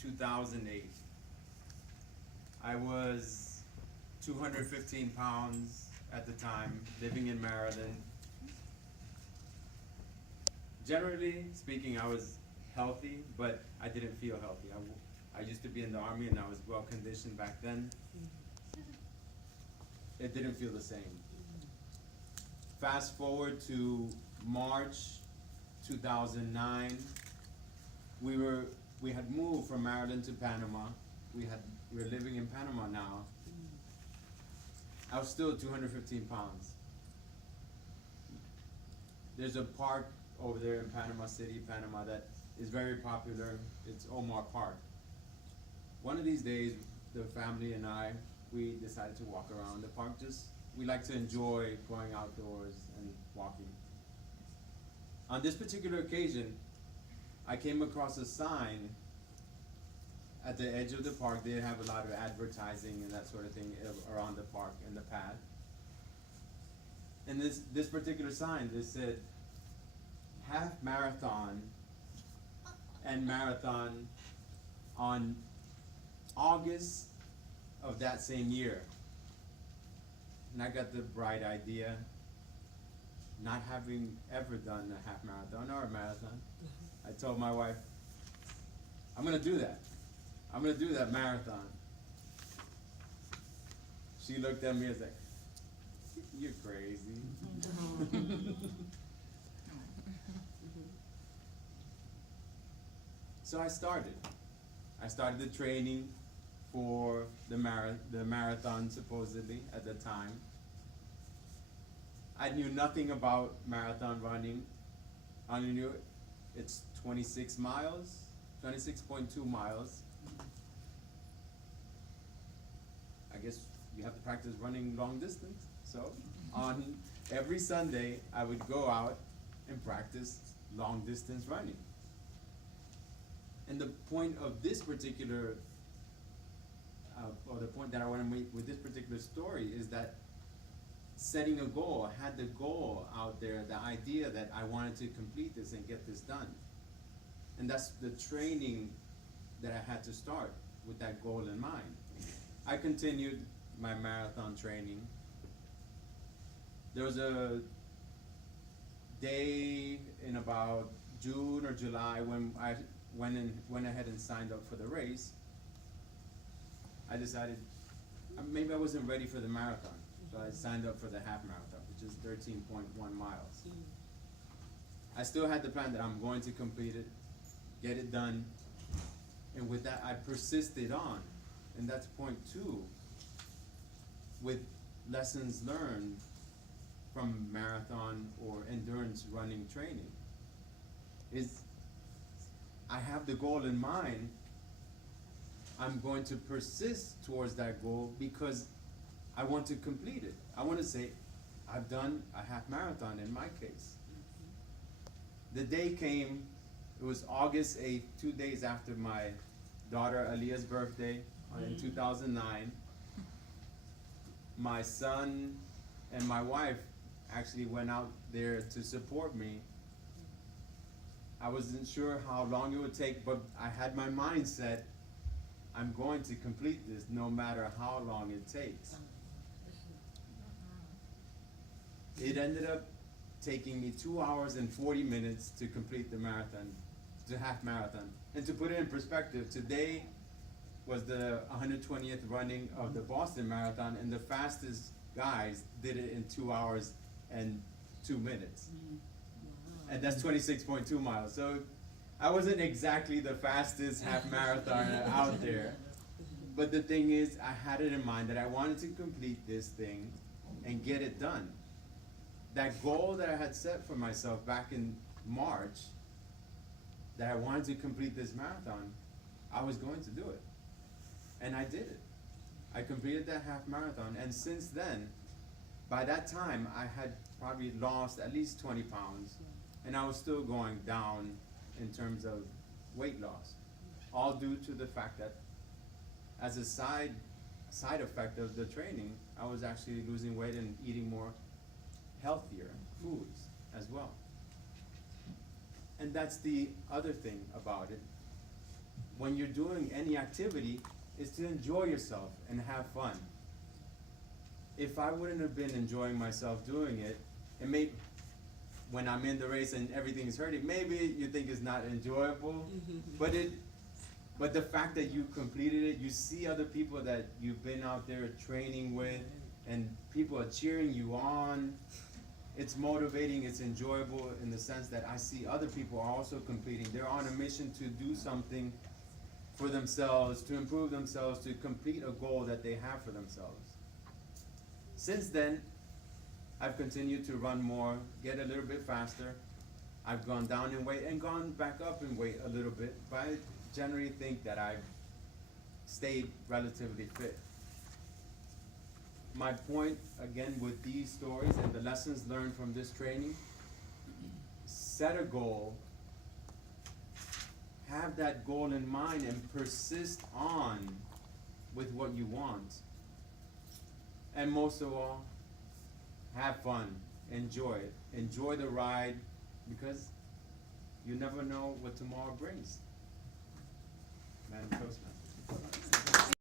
2008. I was 215 pounds at the time, living in Maryland. Generally speaking, I was healthy, but I didn't feel healthy. I used to be in the Army and I was well conditioned back then. It didn't feel the same. Fast forward to March 2009, we had moved from Maryland to Panama. We were living in Panama now. I was still 215 pounds. There's a park over there in Panama City, Panama, that is very popular. It's Omar Park. One of these days, the family and I, we decided to walk around the park. We like to enjoy going outdoors and walking. On this particular occasion, I came across a sign at the edge of the park. They have a lot of advertising and that sort of thing around the park and the path. And this particular sign, this said, half marathon and marathon on August of that same year. And I got the bright idea, not having ever done a half marathon or a marathon. I told my wife, I'm gonna do that. I'm gonna do that marathon. She looked at me and was like, you're crazy. So I started. I started the training for the marathon, supposedly, at the time. I knew nothing about marathon running. I only knew it's 26 miles, 26.2 miles. I guess you have to practice running long distance. So on every Sunday, I would go out and practice long distance running. And the point of this particular, or the point that I want to make with this particular story is that setting a goal, I had the goal out there, the idea that I wanted to complete this and get this done. And that's the training that I had to start with that goal in mind. I continued my marathon training. There was a day in about June or July when I went ahead and signed up for the race. I decided maybe I wasn't ready for the marathon, so I signed up for the half marathon, which is 13.1 miles. I still had the plan that I'm going to complete it, get it done, and with that I persisted on. And that's point two, with lessons learned from marathon or endurance running training, is I have the goal in mind. I'm going to persist towards that goal because I want to complete it. I want to say, I've done a half marathon in my case. The day came, it was August 8th, 2 days after my daughter Aliyah's birthday in 2009. My son and my wife actually went out there to support me. I wasn't sure how long it would take, but I had my mind set, I'm going to complete this no matter how long it takes. It ended up taking me 2 hours and 40 minutes to complete the marathon, the half marathon. And to put it in perspective, today was the 120th running of the Boston Marathon, and the fastest guys did it in 2 hours and 2 minutes. And that's 26.2 miles. So I wasn't exactly the fastest half marathoner out there. But the thing is, I had it in mind that I wanted to complete this thing and get it done. That goal that I had set for myself back in March, that I wanted to complete this marathon, I was going to do it. And I did it. I completed that half marathon, and since then, by that time, I had probably lost at least 20 pounds, and I was still going down in terms of weight loss, all due to the fact that as a side effect of the training, I was actually losing weight and eating more healthier foods as well. And that's the other thing about it. when you're doing any activity is to enjoy yourself and have fun. If I wouldn't have been enjoying myself doing it, and maybe when I'm in the race and everything's hurting, maybe you think it's not enjoyable, but the fact that you completed it, you see other people that you've been out there training with, and people are cheering you on. It's motivating, it's enjoyable in the sense that I see other people are also completing. They're on a mission to do something for themselves, to improve themselves, to complete a goal that they have for themselves. Since then, I've continued to run more, get a little bit faster. I've gone down in weight and gone back up in weight a little bit, but I generally think that I've stayed relatively fit. My point, again, with these stories and the lessons learned from this training, set a goal, have that goal in mind, and persist on with what you want. And most of all, have fun, enjoy it, enjoy the ride, because you never know what tomorrow brings. Madam Toastmaster.